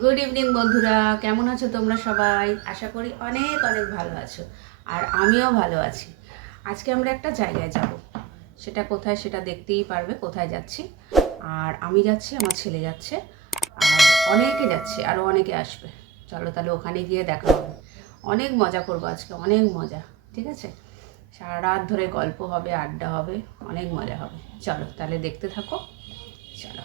Good evening বন্ধুরা, কেমন আছো তোমরা সবাই? আশা করি অনেক অনেক ভালো আছো, আর আমিও ভালো আছি। আজকে আমরা একটা জায়গায় যাব, সেটা কোথায় সেটা দেখতেই পারবে। কোথায় যাচ্ছি? আর আমি যাচ্ছি, আমার ছেলে যাচ্ছে, আর অনেকে যাচ্ছে, আরও অনেকে আসবে। চলো তাহলে ওখানে গিয়ে দেখা হবে। অনেক মজা করবো আজকে, অনেক মজা। ঠিক আছে, সারা রাত ধরে গল্প হবে, আড্ডা হবে, অনেক মজা হবে। চলো তাহলে দেখতে থাকো, চলো।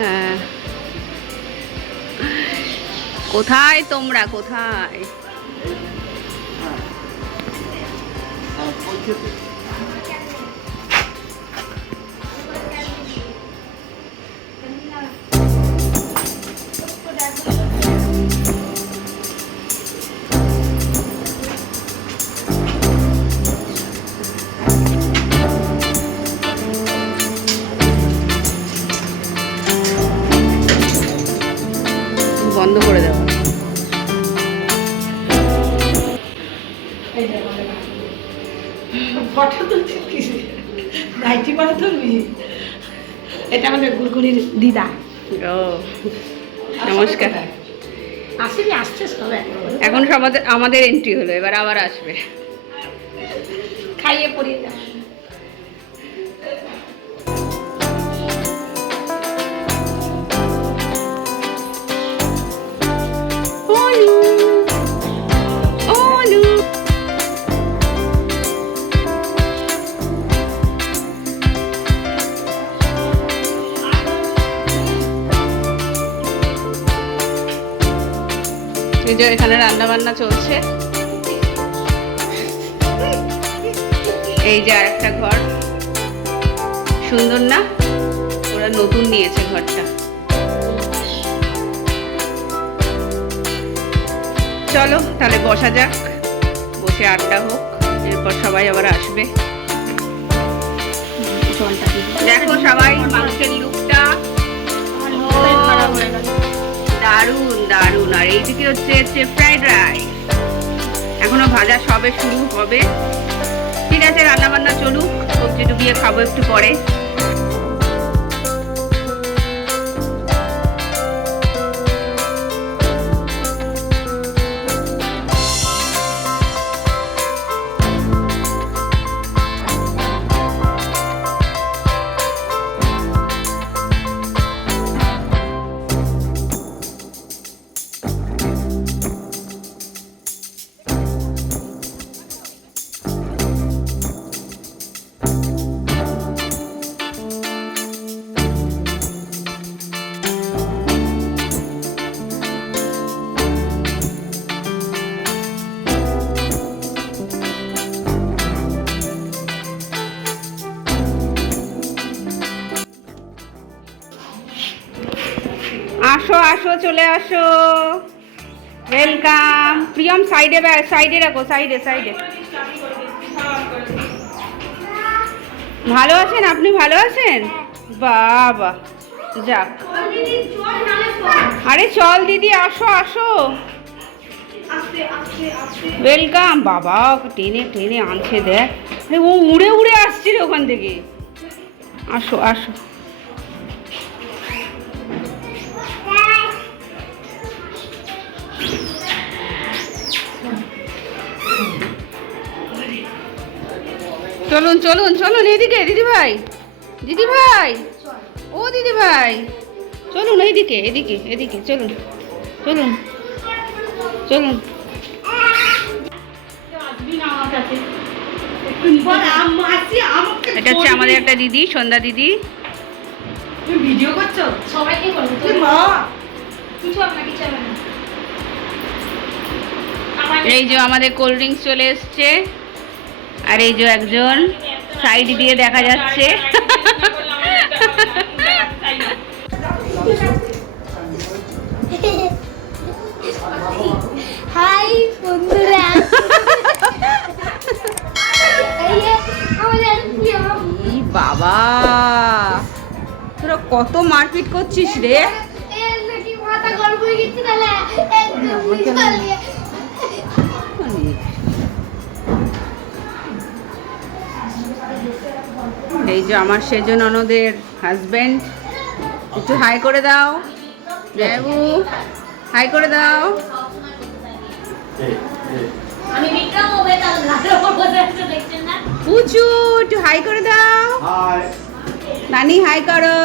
হ্যাঁ, কোথায় তোমরা, কোথায়? বন্ধ করে দেওয়া। ফটো তুলছিস কি? নাইটি পরে তুলবি? এটা আমাদের গুড়গুড়ির দিদা। ও নমস্কার। আসেনি, আসছে সব এখন আমাদের এন্ট্রি হলো, এবার আবার আসবে। খাইয়ে পরিয়ে দাও। এই যে এখানে রান্না বান্না চলছে। এই যে আর একটা ঘর, সুন্দর না? ওরা নতুন নিয়েছে ঘরটা। চলো তাহলে বসা যাক, বসে আড্ডা হোক, এরপর সবাই আবার আসবে। দেখো সবাই মাংসের লুকটা দারুণ দারুণ। আর এইদিকে হচ্ছে ফ্রাইড রাইস, এখনো ভাজা সবে শুরু হবে। ঠিক আছে, রান্না বান্না চলুক, সবজি ডুবিয়ে খাবো একটু পরে। আসো আসো, চলে আসো, ওয়েলকাম। প্রিয়ম সাইডে সাইডে রাখো, সাইডে সাইডে। ভালো আছেন আপনি? ভালো আছেন? বাবা, যাক। আরে চল দিদি, আসো আসো, ওয়েলকাম। বাবা টেনে টেনে আনছে, দেখ। আরে ও উড়ে উড়ে আসছে রে ওখান থেকে। আসো আসো। চলুন চলুন চলুন এদিকে দিদি ভাই, দিদি ভাই, ও দিদি ভাই, চলুন এইদিকে, এদিকে এদিকে চলুন চলুন চলুন। এটা হচ্ছে আমাদের একটা দিদি, সন্ধ্যা দিদি। ভিডিও করছো? সবাইকে বলো তো। মা কিছু হবে না, কিছু হবে না। এই যে আমাদের কোল্ড ড্রিঙ্কস চলে এসছে, আর এই যে একজন সাইড দিয়ে দেখা যাচ্ছে। হাই বন্ধুরা, এই যে আমাদের প্রিয় ই বাবা, তোরা কত মারপিট করছিস রে। এর নাকি মাথা গরম হয়ে গেছে তাহলে একদম মুশকিল। এই যে আমার সেজন ননদের হাজবেন্ড, একটু হাই করে দাও জয়বু, হাই করে দাও। আমি বিক্রম হবে তার ঘাটের উপর বসে আছে, দেখছেন না? পুচু একটু হাই করে দাও। নানি হাই করো।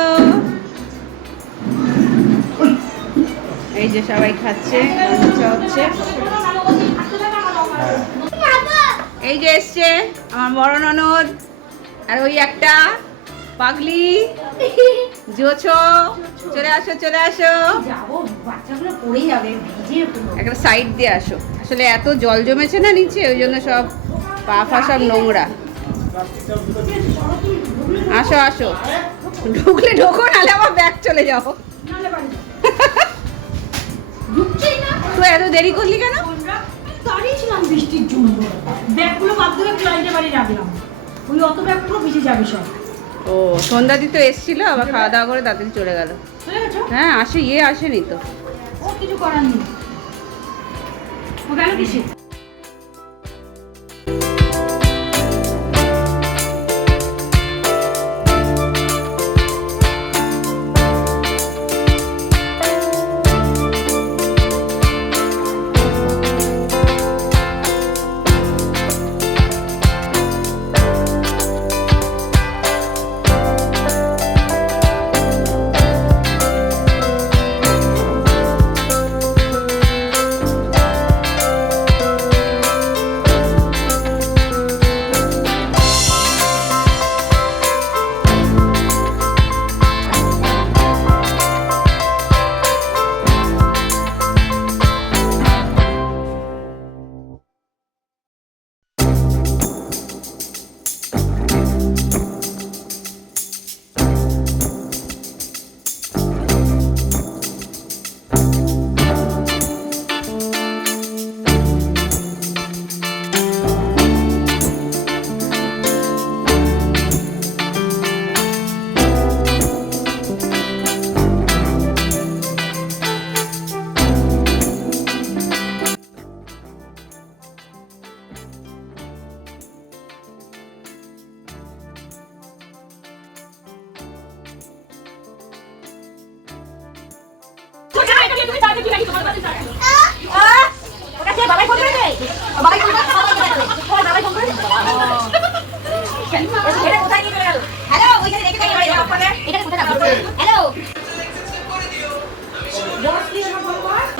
এই যে সবাই খাচ্ছে, মজা হচ্ছে। এই যে এসছে আমার বড় ননদ, আর ওই একটা পাগলি জোছো, চলে আসো চলে আসো, যাবো, বাচ্চাগুলো পড়ে যাবে, ভিজে পুরো। একটা সাইড দিয়ে আসো। আসলে এত জল জমেছে না নিচে, ওই জন্য সব পা ফা সব নোংরা। আসো আসো, ঢুকলে ঢোকো, নাহলে আমার ব্যাগ চলে যাও। ঢুকছেই না। তো এত দেরি করলি কেন? দাঁড়িয়েছিলাম বৃষ্টির জন্য, ব্যাগগুলো বাধ্য হয়ে ক্লায়েন্টের বাড়ি রাখলাম, ওই অত ব্যাগগুলো ভিজে যাবে সব। ও সন্ধ্যাদি তো এসেছিল, আবার খাওয়া দাওয়া করে তাড়াতাড়ি চলে গেল। চলে গেছো? হ্যাঁ আসে, আসেনি তো। ও কিছু করার নেই, ও গেল কিসে?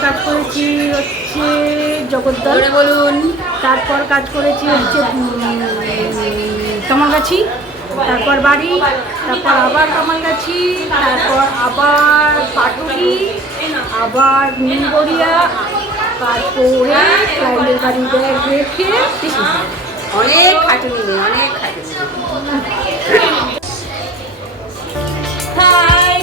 কাজ করেছি হচ্ছে জগদ্দল, বলুন। তারপর কাজ করেছি হচ্ছে কামালগাছি, তারপর বাড়ি, তারপর আবার কামালগাছি, তারপর আবার পাটুলি, আবার নীলগড়িয়া, তারপরে ক্লাইন্টের বাড়ি ব্যাগ রেখে অনেক খাটুনি, অনেক খাটুনি। হাই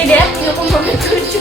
এই দেখ কিরকম ভাবে করছে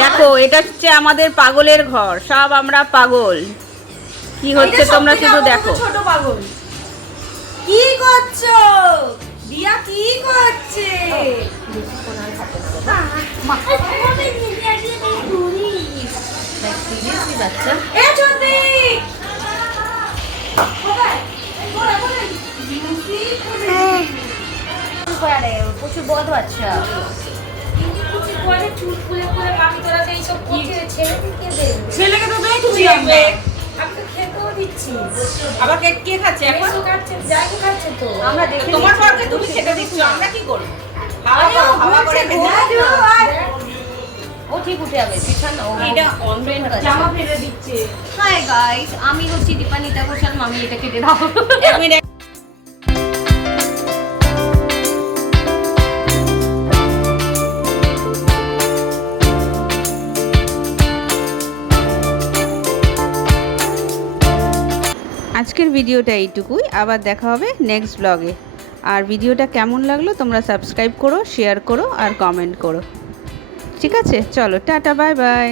দেখো এটা হচ্ছে আমাদের পাগলের ঘর, সব আমরা পাগল। কি হচ্ছে তোমরা শুধু দেখো। ছোট পাগল কি করছো? দিয়া কি করছে? এ চন্দ্রি কোথায়? কোথায় কোথায়? প্রচুর বদ বাচ্চা ছেলেকে তো দেই তুমি আমরা। আমি তো খেতেও দিচ্ছি। আবার কে খাচ্ছে এখন? এসো খাচ্ছে, জায়গা খাচ্ছে তো। আমরা দেখে তোমার বরকে তুমি খেতে দিচ্ছ, আমরা কি করব? হাওয়া আরে, করো, হাওয়া করে বলছে, খেতে ঘোরা দাও। আর ও ঠিক উঠে যাবে পিছন ও এটা অন্ধকার আছে। জামা ফেলে দিচ্ছে। হাই গাইস আমি হচ্ছি দীপানিতা ঘোষাল মামি এটা কেটে দাও এক মিনিট। আজকের ভিডিওটা এইটুকুই, আবার দেখা হবে নেক্সট ব্লগে। আর ভিডিওটা কেমন লাগলো তোমরা সাবস্ক্রাইব করো, শেয়ার করো আর কমেন্ট করো। ঠিক আছে, চলো টাটা, বাই বাই।